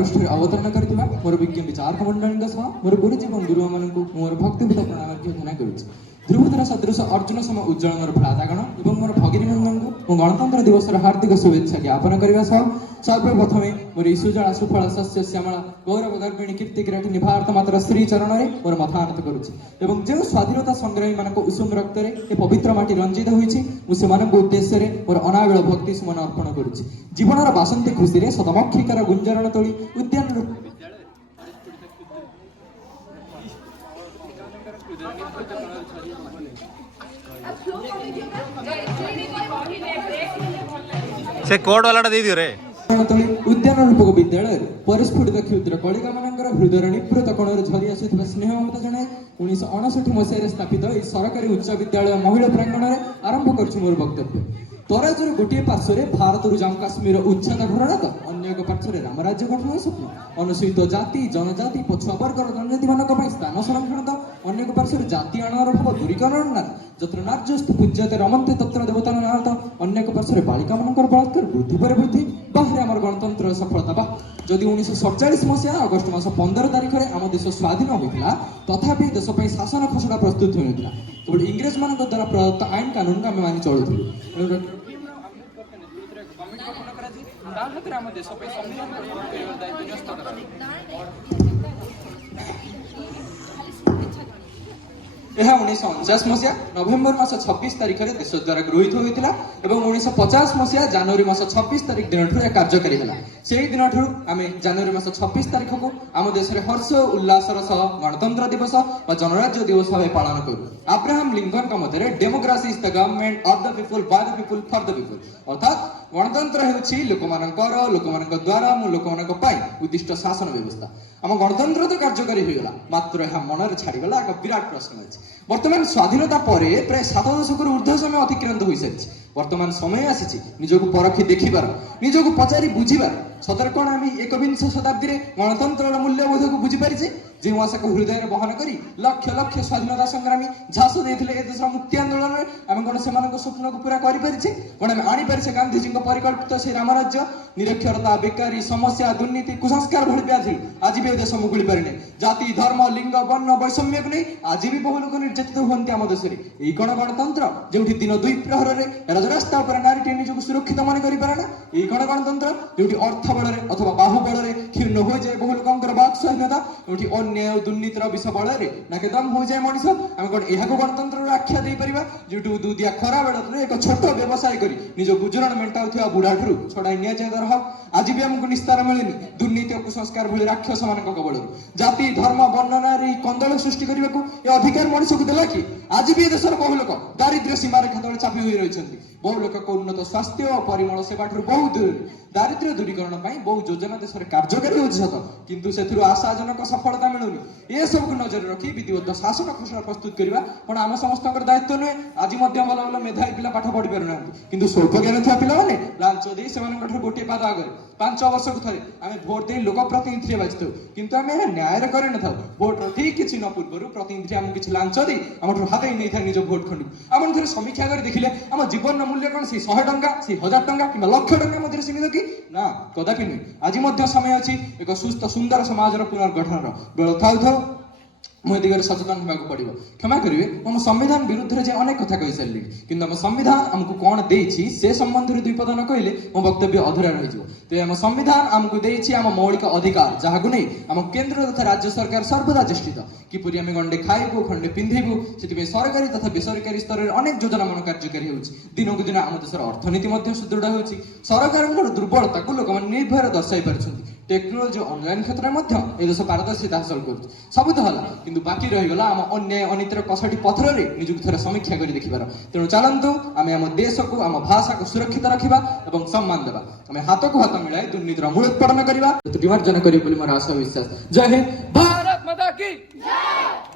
पृष्ठ अवतरण करथिबा मोर विज्ञ विचारक मंडळींग सह मोर गुरुजी एवं गुरुआ मानकु मोर भक्तिपूत प्रणाम घोषणा करुछि। ध्रुवतारा सदृश अर्जुन सम उज्जवल मोर भ्रातागण एवं मोर भगिनी नंदनकु गणतंत्र दिवस हार्दिक शुभेच्छा ज्ञापन करने सह सर्वप्रथम मोर ईशुजला सुफल शस्य श्यामला गौरव गर्भिणी कीर्ति किराटी निभारत मात्र श्री चरण में मोर मथानत करुछि एवं जो स्वाधीनता संग्रामी मानक उषुम रक्त ए पवित्र माटी रंजित होइछि उद्देश्य रे मोर अनाविल भक्ति सुमन अर्पण करुछि। जीवनर बासंती खुशी रे शतमक्षिकार गुंजरण तोली उद्यान से कोड वाला दे दियो रे उद्यान रूपक विद्यालय परिस्फुटित क्षुद्र कलिका मानकर हृदय निपृत कोणर झरी आसुथिबा स्नेह ममता जणाए 1959 मसीह स्थापित ए सरकारी उच्च विद्यालय महिला प्रांगण में आरंभ करछु मोर वक्तव्य। तराजूर गोटे पार्श्व भारत जम्मू काश्मीर उच्छेद घोषणा तो अन्य एक पार्श्व रामराज्य गठन स्वप्न अनुसूचित जाति जनजाति पछुआ वर्गर जनजाति मान स्थान संरक्षण तो अन्य एक पार्श्व जाति अणर भाव दूरीकरण ना जत्र नार्यस्तु पूज्यते रमन्ते तत्र देवता ना तो अन्य एक पार्श्व बालिका मानकर बलात्कार वृद्धि पर वृद्धि बाहर आम गणतंत्र सफलता बा जदि 1947 मसीहा अगस्ट मास 15 तारिख में आम देश स्वाधीन होता तथापि देश शासन खसड़ा प्रस्तुत होता केवल इंग्रेज मान द्वारा प्रदत्त आईन कानून आम मानि चलुलु यह 1949 मसीहा नवेम्बर मास 26 तारिख में देश द्वारा गृहीत होता और 1950 मसीहा जनवरी मास 26 तारिख दिन यह कार्यकारी है से दिन आम जनवरी मास 26 तारिख को आम देश में हर्ष उल्लासर सह गणतंत्र दिवस और जनराज्य दिवस भाव पालन करूँ। Abraham Lincoln Madhya democracy is the government of the people by the people for the people अर्थात गणतंत्र होछि लोक द्वारा लोक उद्दिष्ट शासन व्यवस्था। आम गणतंत्र तो कार्यकारी होगा मात्र यह मनरे छाड़गला एक विराट प्रश्न अच्छी। वर्तमान स्वाधीनता पर प्राय 7 दशक ऊर्ध्व समय अतिक्रांत हो सारी वर्तमान समय आसी निजक परखी देखिबार निजक पचारि बुझिबार सतर कौन आम 21 शताब्दी गणतंत्र मूल्यबोध को बुझीपारी जो आशा को हृदय बहन कर लक्ष लक्ष स्वाधीनता संग्रामी झांस देते देश मुक्ति आंदोलन में आम कौन से स्वप्न को पूरा करें कौन आम आनीपारे गांधीजी परिकल्पित से रामराज्य निरक्षरता बेकारी समस्या दुर्नीति कुसंस्कार भली व्याधि आज भी देश मुकुली पारे जाति धर्म लिंग वर्ण वैषम्य को नहीं आज भी बहु लोक निर्यातित होती आम देश में कौन गणतंत्र जो दिन 2 प्रहर में राजरास्ता नारी निजक सुरक्षित मन करेना यही कौन गणतंत्र जो अर्थ बल अथवा बाहुबल क्षीर्ण हो जाए बहु लोक बाक स्वाधीनता जो अन्याय दुर्नीतिर विष बल नाकेदम हो जाए मनीष आम कौन यह गणतंत्र आख्या दे पार जो दुदिया खरा बेल एक छोट व्यवसाय कर निज गुजराण मेटाऊा बुढ़ा ठूँ छड़ा निया आज भी आमको निस्तार मिलनी दुर्नीति और कुसंस्कार भली राक्षस मान कबल जाति धर्म वर्ण नारी कंदल सृष्टि करने को यह अधिकार मनीष को देला कि आज भी देशर बहु लोक दारिद्र्य सीमार तले चापी हुई रही बहु लोक उन्नत स्वास्थ्य और परिमल सेवा बहु दूर दारिद्र्य दूरीकरण बहु योजना देश में कार्यकारी होती सत किंतु से आशाजनक सफलता मिलूनी ये सब नजर रखी विधिवत शासन खसड़ा प्रस्तुत करवा कौन आम समस्त दायित्व नुहे आज भल भल मेधावी पिला पाठ पढ़ी पार ना कि स्वल्प ज्ञान था पाने लांच दे से गोटे पाद आगे 5 वर्ष को थे आम भोट दे लोक प्रतिनिधि बाजिथु किंतु आम न्याय कर भोट ठीक किसी न पूर्व प्रतिनिधि आमको किसी लांच दे आम हाथ नहीं था निज भोट खंड आम थे समीक्षा कर देखिले आम जीवन मूल्य कौन से 100 टंका से 1000 टंका कि लक्ष टंका सीमित कि ना कदापि नुहे आज समय अच्छी एक सुस्थ सुंदर समाज पुनर्गठन बेल था मुझे दिगरे सचेतन होगा पड़ो क्षमा करेंगे आम संविधान विरुद्ध में अनेक कथा कही सारे कि आम संविधान आमको कौन देछि से संबंध में 2 पद न कहले मो वक्तव्य अधूरा रही तो आम संविधान आमको देछि आम मौलिक अधिकार जहाँ नहीं आम केंद्र तथा राज्य सरकार सर्वदा चेष्टित किपरि आम गंडे खाइबू खंडे पिंधेबू से सरकारी तथा बेसरकारी स्तर में अनेक योजना मान कार्यकारी हो दिन को दिन आम देशर अर्थनीति सुदृढ़ हो सरकार दुर्बलता को लोक निर्भर दर्शाई पार्टी टेक्नोलोजी ऑनलाइन क्षेत्र में देश पारदर्शिता हासिल कर सब तो है किंतु बाकी रहीगला आम अन्याय अनीतिर कसटी पथर में निजुक थोड़ा समीक्षा कर देखिबार तेणु चलतु आम आम देश को आम भाषा को सुरक्षित रखा और सम्मान देवा आम हाथ को हाथ मिलाई दुर्नीतिर मूलोत्पादन करवा विमार्जन करें मोर आशा विश्वास। जय हिंद, भारत माता की जय।